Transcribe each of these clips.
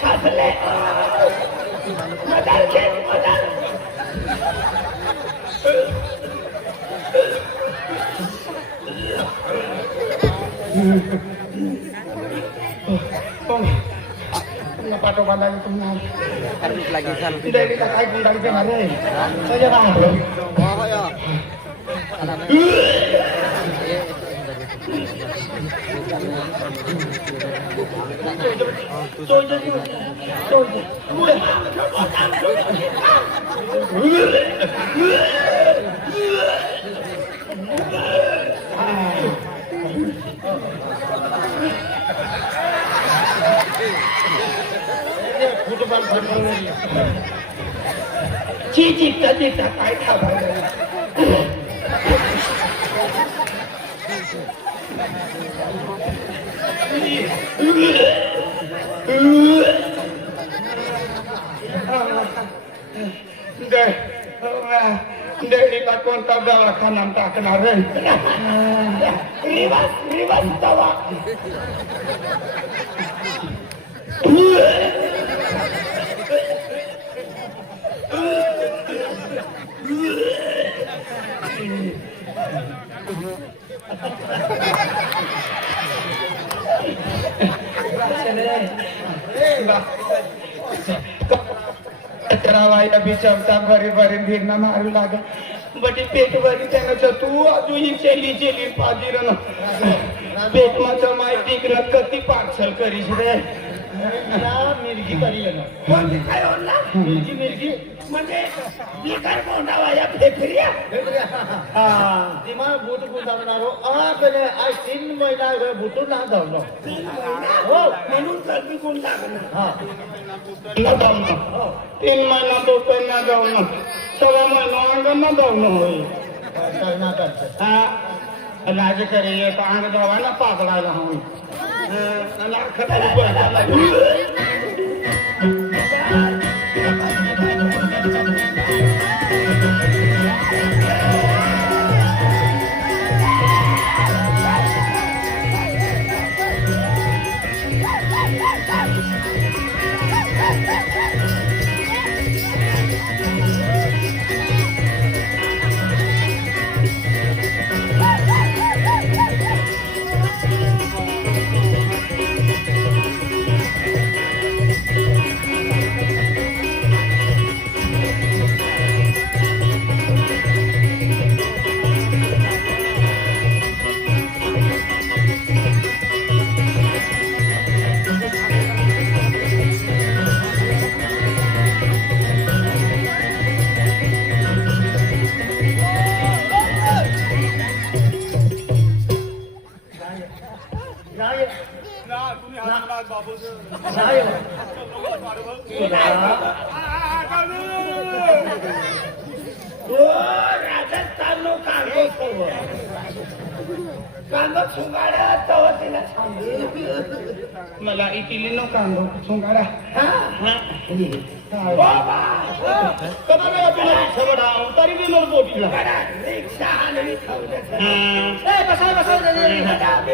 साचले मदार घे मदार pato bandang itu nang lagi kan dari kakak gundang ke mana saya nggak belum apa ya cicita kai thao Dari lakon tabla kanam tak kenaran. Ribas tawa. करावायला बिचारता बरे बरे फिरणं मारू लागेल बटी पेट बरी त्यानं तू अजूनही चेली चेली पाजीरन पेट माझं माहिती कती पार्सल करीस रे मिरगी करी काय होणार मिरगी म्हणजे बिकार मोंडावाया फेफरिया हा दिमा बूट गुंडावणारो पहिले आज 3 महिना बुटून ना जावलो हो म्हणून कधी गुंडा हा ना जावलो 3 महिना तो पण ना जावलो 6 महिना अंगण ना जावलो होय करना करते हा लाज करे ये पांग जावाना पागळाला होय ना खतरी पडला मला इटली नो कांदो सुंगाडा बाबा कदा मी आपला सवडा तरी मी नर बोटीला रिक्षा आणि खावले ए बसा ए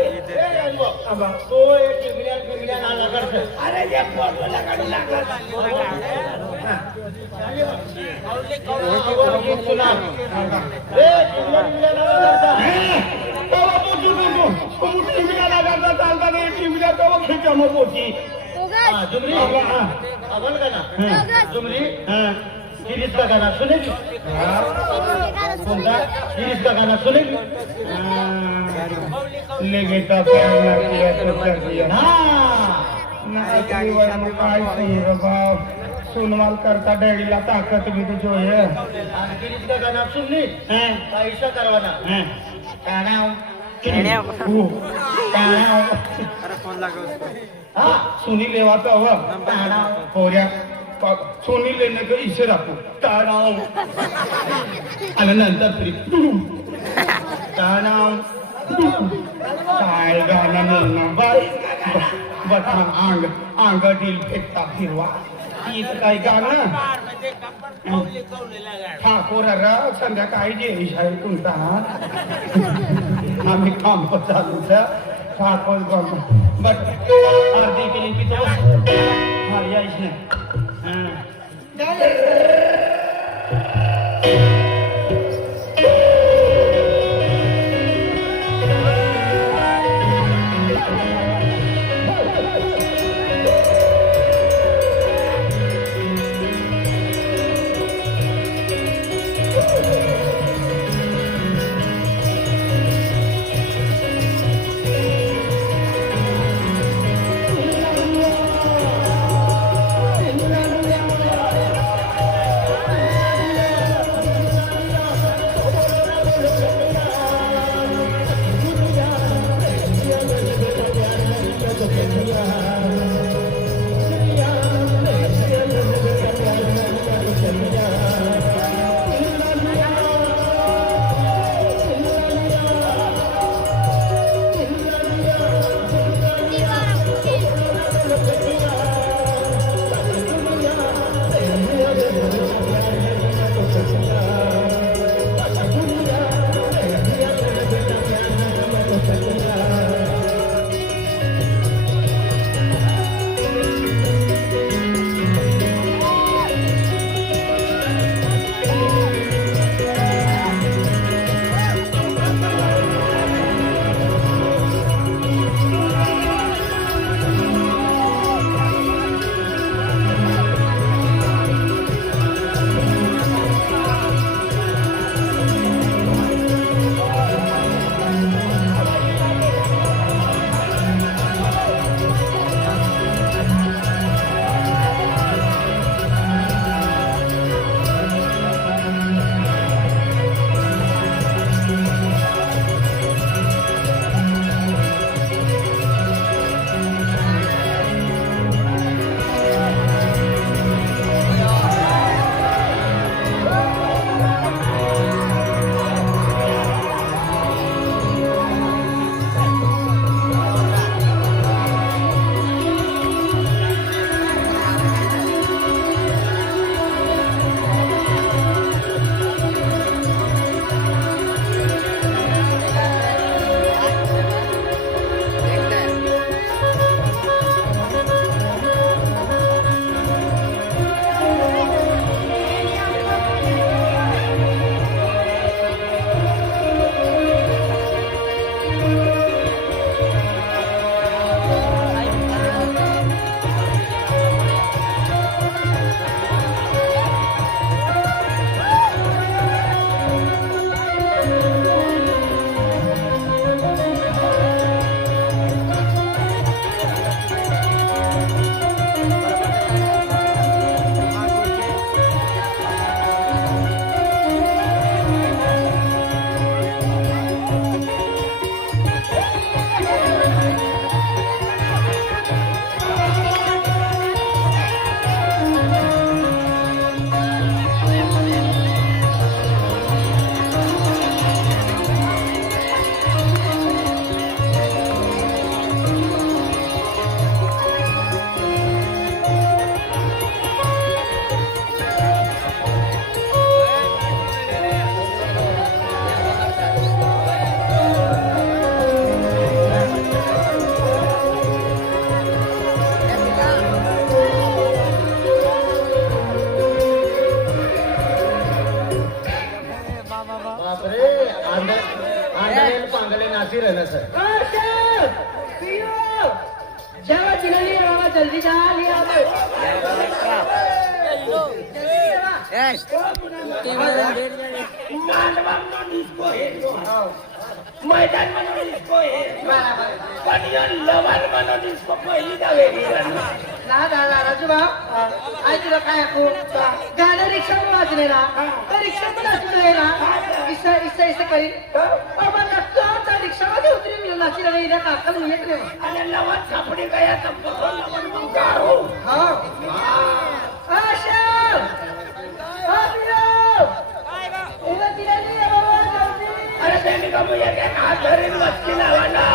अनबो आबा तो एक किमिल्या ना लागत अरे ये फोटो लगाडी लागत आवले कवर सुना ए किमिल्या ना लागत कवा बोटी बोलू किमिल्या लागत चालता रे किमिल्या कवा खिचम बोटी जुमरी अवन का ना जुमरी गिरीश का गाना सुनेगी गिरीश का गाना सुनेगी लेगे तो कर दिया सुनवाल करता डैडीला ताकत भी तो जो है गिरीश का गाना सुननी पैसा करवाना अरे फोन लगा उसको हाँ सुनी लेवाता हुआ पोऱ्या सोनी लेने का इसे रखो ताराव आणि नंतर फ्री ताराव काय गाणं म्हणणं बटा अंग दिल फेकता फिरवा इथं काय गाणं ठाकूर संध्याकाळी जे शाळेत तुमचा आम्ही काम चालूच ठाकूर बट अर्धी केली की जल्दी जा लिया मैदान म्हणून इसको हे पण या लवाल म्हणून इसको पहिली गावेली ना दादा राजूभाऊ आई तुला काय ऐकू गाड्या रिक्षा वाजले ना तर रिक्षा पण असले ना इसा इसा इसा करी बाबा नक्की त्या रिक्षामध्ये उतरी मी नाची रवी इला काकल मी येत नाही आणि लवाल छापडी गया सब लवाल गारो हां आशा अरे त्यांनी का मुझे क्या हाथ धरे मस्ती लावाना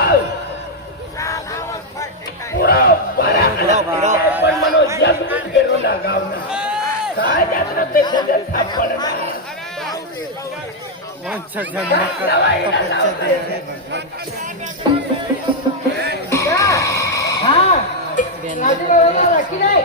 पूरा बड़ा पूरा पण मनो जग फेरो लगावना काय जात्र ते सगळं सापडना अच्छा जन्म हां राजू बाबा राखी नाही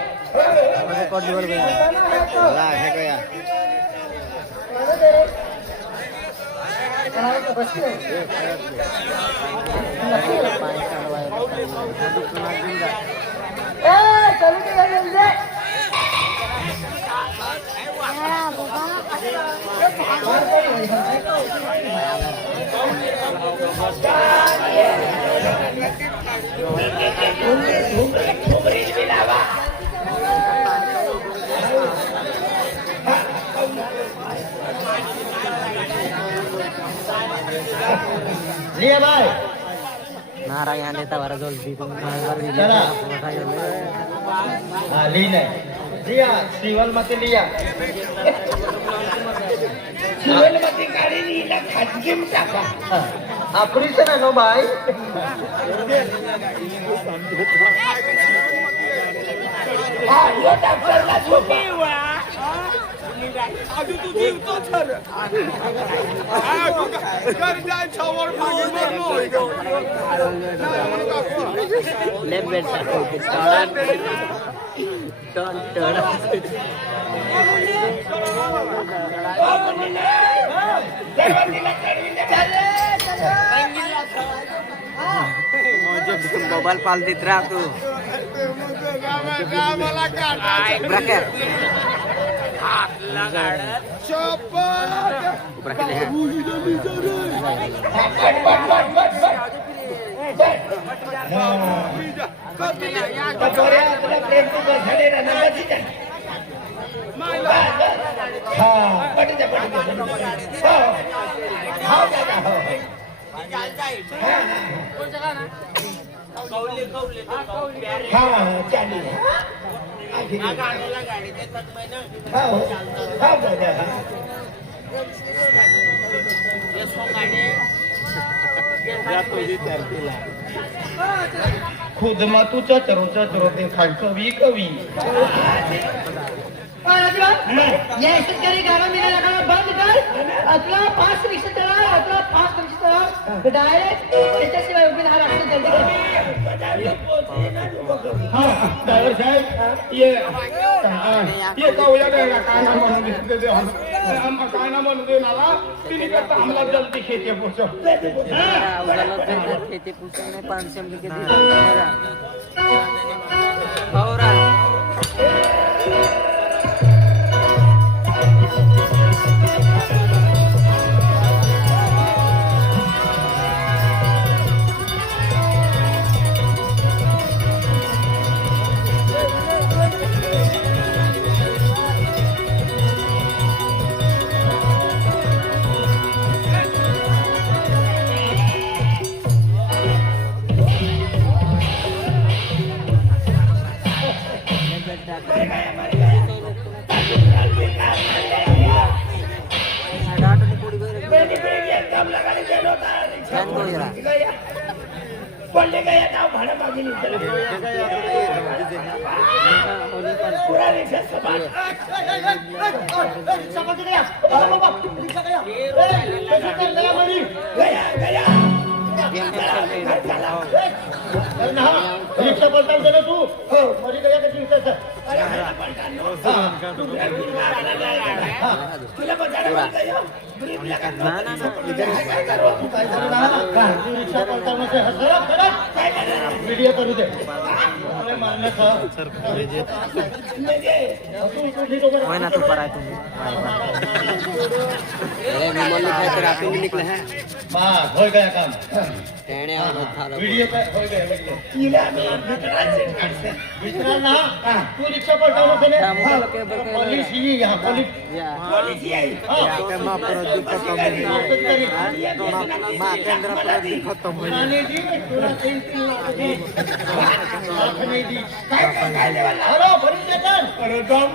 लिया भाई नारायण देता वाला जल्दी तुम चला हाँ ली नहीं लिया सिवल मत लिया सिवल मत गाड़ी लीला खाजगी में टाका आपरी से ना नो भाई हाँ ये डॉक्टर का छुपी हुआ अजू तू जीव तो छर कर जाए छावर मागे मरनो लेफ्ट बेट स्टार्ट टर्न टर्न मोबाईल पाल देत राह तू ब्रॅकेट खुद में तू चचरो चचरो देखा कवि कवि ये शेतकरी गाना मेरा लगाना बंद कर अगला 5 रिक्शा चला अगला 5 रिक्शा चला डायरेक्ट त्याच्याशिवाय उभी राहा लागते जल्दी हाँ ड्राइवर साहब ये कवया देगा काना म्हणून दे दे हम काना म्हणून दे नाला तिने करता हमला जल्दी खेते पोचो खेती पूछने 500 लिखे और पडले गया नाव भाडा मागे पूरा रिक्षा समान गया गया रिक्षा पलटा दे तू हो मरी गया का रिक्षा से तुला बचाना गया रिक्षा पलटाने से वीडियो करू दे मारने का ना तो पर आए तुम अरे मोबाइल में फिर आप ही निकले हैं बस हो गया काम टेणे और वीडियो पे हो गया वितरण ना तू रिक्षा पलटाने से पुलिस ही यहाँ पुलिस ही आई माँ पर खत्म माँ केंद्र पर खत्म हेलो अरे दम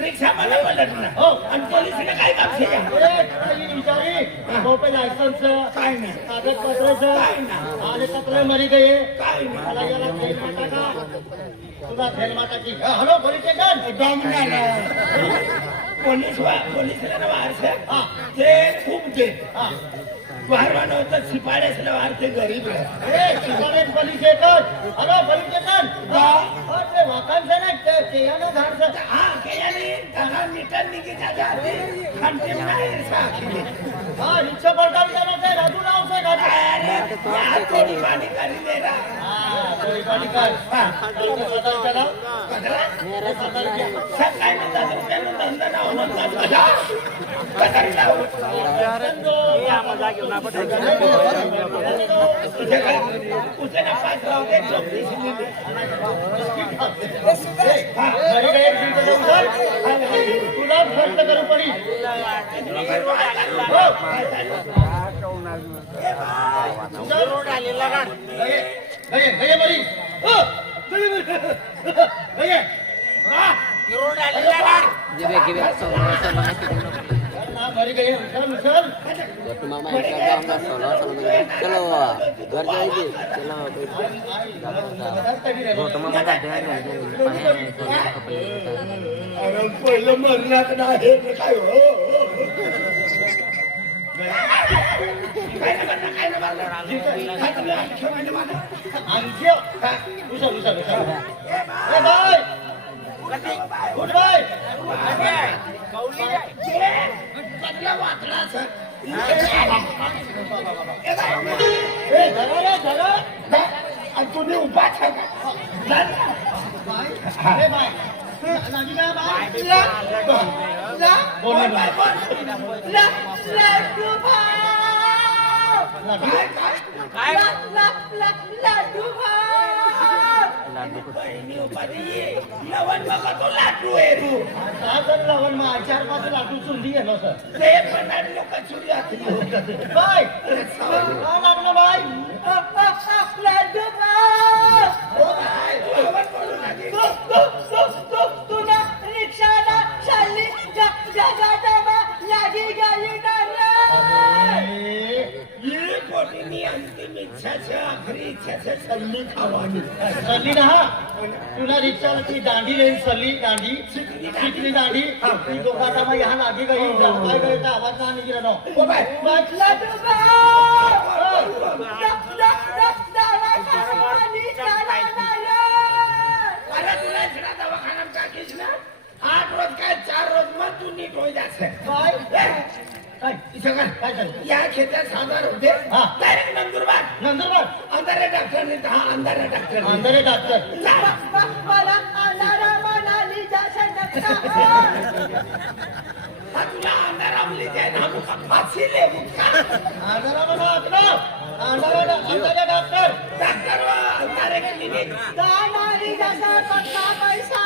रिक्षा मला पलट ना हो आणि पोलिसने काय काम केलं विचारी मोठे लायसन्स काय नाही कागदपत्र आणि तक्रार मरी गई काय मला याला खेळ माता का तुझा खेळ माता की हेलो पोलीस स्टेशन दम ना पोलिसला वारस ते खूप दे वारवान होतं सिपाही असलं वार ते गरीब आहे सिपाही police station hello police station खानते नाही साखी हा रिक्षा पलटा जाना ते राजू नाव से गाड़ी थोड़ी पानी कर दे रहा हां कोई गाड़ी का पता चला मेरा सपना है सकाळी ₹10 धंदा ना होणार कसा लावू उसे ना पाच राहू दे चोपडी तुला खर्च करू पडी रोड आलेला गाड गये बरी गये रोड आलेला गाड गिवे सोलो ना भरी गई मिसल तो तुम्हारा मैं कर जाऊंगा सोलो चलो घर जाएगी चलो वो तुम्हारा का ध्यान है अरे पहिलं मरणार नाही काय हो आणखी उचल उचल उचल ए बाय गुड बाय तुम्ही उपाच लवण बघा तो लाटू आहे तू लवण मग 4-5 लाटू चुंदी गेलो सर ते पण लोक चुरी बाय लागलं बाय लाडू तुला रिक्षाला चालली जगाटामा लागी गेली ये कोणी अंतिम इच्छाच्या आखरी इच्छाच्या सल्ली खावानी सल्ली ना तुला रिक्षाला ती दांडी लेन सल्ली दांडी शिकली दांडी ती दोघाटामा यहाँ लागी गई काय गई तर आवाज ना निघला नो ओ बाय वाटला अरे तुला इकडे दवाखान्यात टाकीस ना 8 रोज काय 4 रोज मग तू नीट होई जायचं काय काय इथं काय काय झालं या खेत्यात 1000 होते हा. डायरेक्ट नंदुरबार नंदुरबार अंधारे डॉक्टरने हा अंधारे डॉक्टर अंधारे डॉक्टर मला अंधारा म्हणाली हा तुला अंधारावली जाय ना मुका फाशी ले मुका अंधारा म्हणा अंधारे डॉक्टर डॉक्टर अंधारे क्लिनिक जाणारी जसा पत्ता पैसा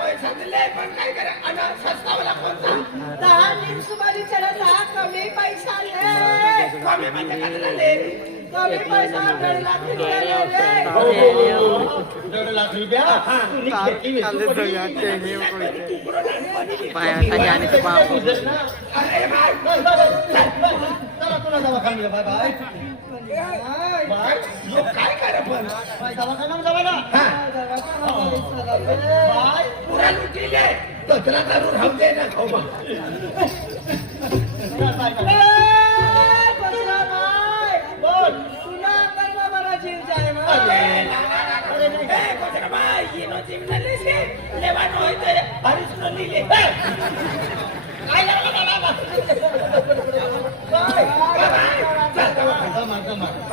पैसा दिले पण काय करे अना सस्तावाला कोणता दहा निम्सुमारी चढला कमी पैसा कमी म्हणजे काय झाले कमी पैसा मिळला ₹1.5 लाख तुम्ही खेती पाया जाने से बाप अरे भाई चला तुला दवाखाना बाय बाय बाय लोक काय करे पण बाय दवाखाना जावा ना बाय पुरा लुटीले कचरा करून राहू दे ना खाऊ बा बोल तुला पण मला जीव जाय कचरा बाई येनो जिमनाले से लेवान होते हरीश नो लिले काय लागलं बाबा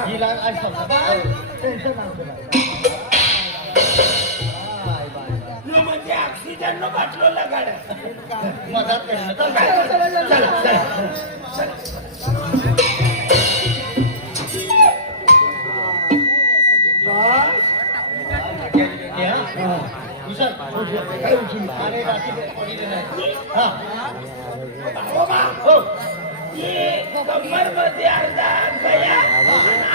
हिला आज बाय टेन्शन नको यो म्हणजे ऑक्सिजन नो बाटलो लगाड मदत करणं चला अरे रात्री हा हो ये कमर मध्ये अर्धा गया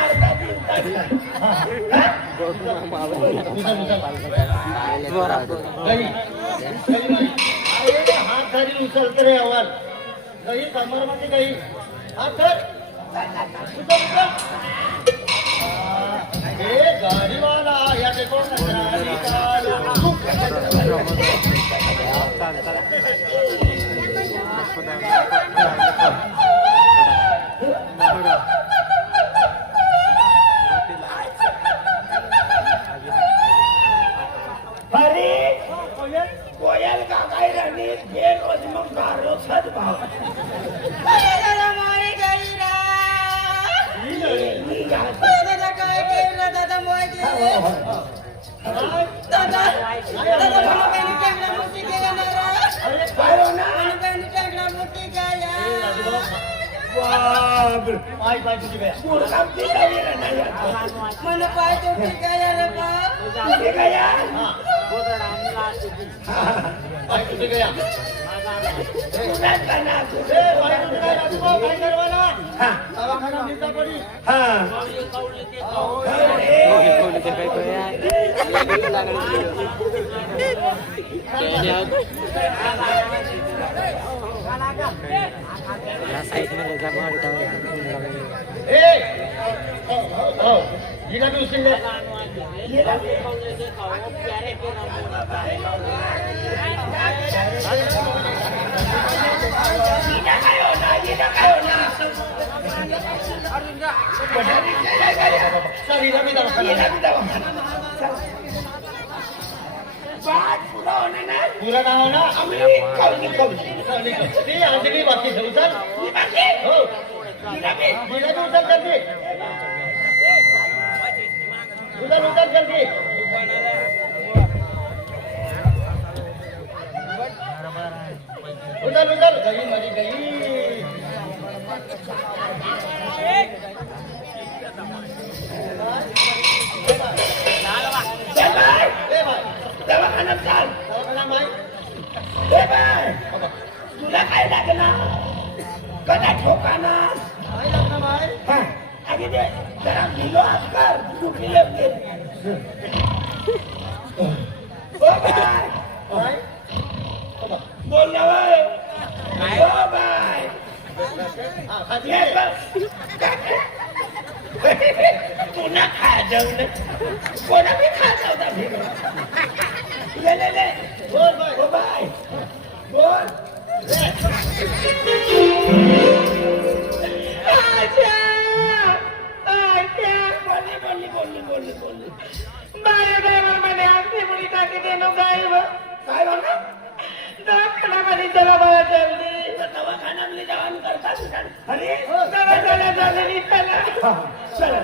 अर्धा दिवसाचा हात धरी उचलत रे आवाज गई कमर मध्ये गई हात धर गाडीवाला या देखो अरे कोयल का काय राणी हे रोज मग गारो सर दादा मला बहिणी टेंगडा मोठी केला ना रे. काय होणार मला बहिणी टेंगडा मोठी केला. बापरे. पाय पाय तुझी काय पोरगामची काही नाही आता. मला पाय मोठी केला रे बा. तुझे काय आहे? पाय तुझी काय तुझ्याच का ना? पाय तुझी काय राजूभाऊ काय करवाना हा. दवाखाना मिळता पडी हा. हिला बी उचलले चल हिला बी दवाखाना पुरा नाव ना ती अंजली बाकी उचल हो हिला बी उचल करते उचल करते उचल गई मरी गई दवाखान्यात चाल. दवाखाना माय ए बाय, तुला काय लागणार कदा ठोकाना काय लागणार माय आधी दे जरा ढिलो हात कर दुखी लागते. ओ बाय काय बोल ना बाय. ओ बाय हा खाती ये बघ. पुन्हा खा जाऊन कोणा बी खा जाऊ. ले बोल बाय ओ बाय बोल. बोलली. माझ्या ड्रायव्हरमध्ये आमची मुली टाकी देणं गायब. काय म्हणा दवाखान्यामध्ये चला मला जल्दी. दवाखान्यामध्ये जाऊन करतात. अरे दवाखान्यात झालेली चला. चला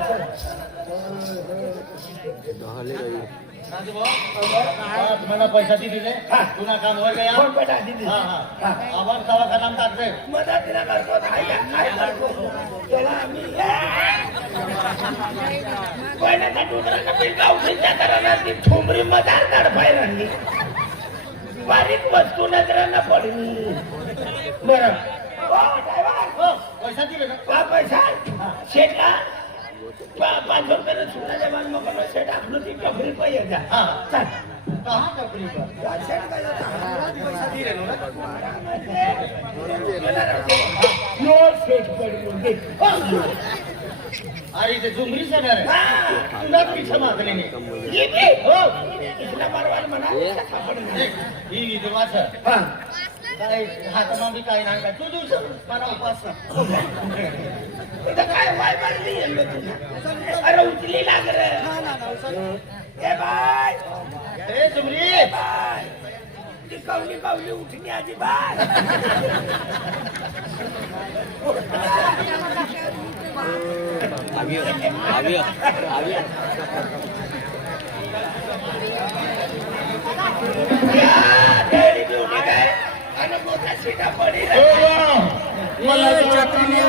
तुम्हाला पैसा दिले पुन्हा काम होय गया फोन पटा दिदी. हा हा आवाज दवाखाना टाकले मदतीला करतो. काय करतो त्याला आम्ही कोणाचा दुसरा काही गावठीच्या करायला ती ठोंबरी मधार तडफाय राहिली. बारीक वस्तू नजरांना पडली. बरं हो पैसा दिले का पैसा शेटला 500 रुपये सुनाच्या बाजू मग शेट आपलं ती कबरी पाहिजे द्या. हा चल कहा कपड़ी पर शेट काय नो शेट पडून दे. अरे ते झुमरी से ना रे तुला पीछे मागले नाही ये बी हो इथला मारवाड म्हणा ही विधवाच हा काय हातामध्ये काय नाही काय तू दिवस मला उपास इथं काय वाय मारली येलो तुला. अरे उचली लाग रे. ए बाय ए झुमरी बाय ती कवली उठली आधी बाय. Abiyo. डेअरी बी उठी काय आणि मोठा शिटा पडी मला छत्री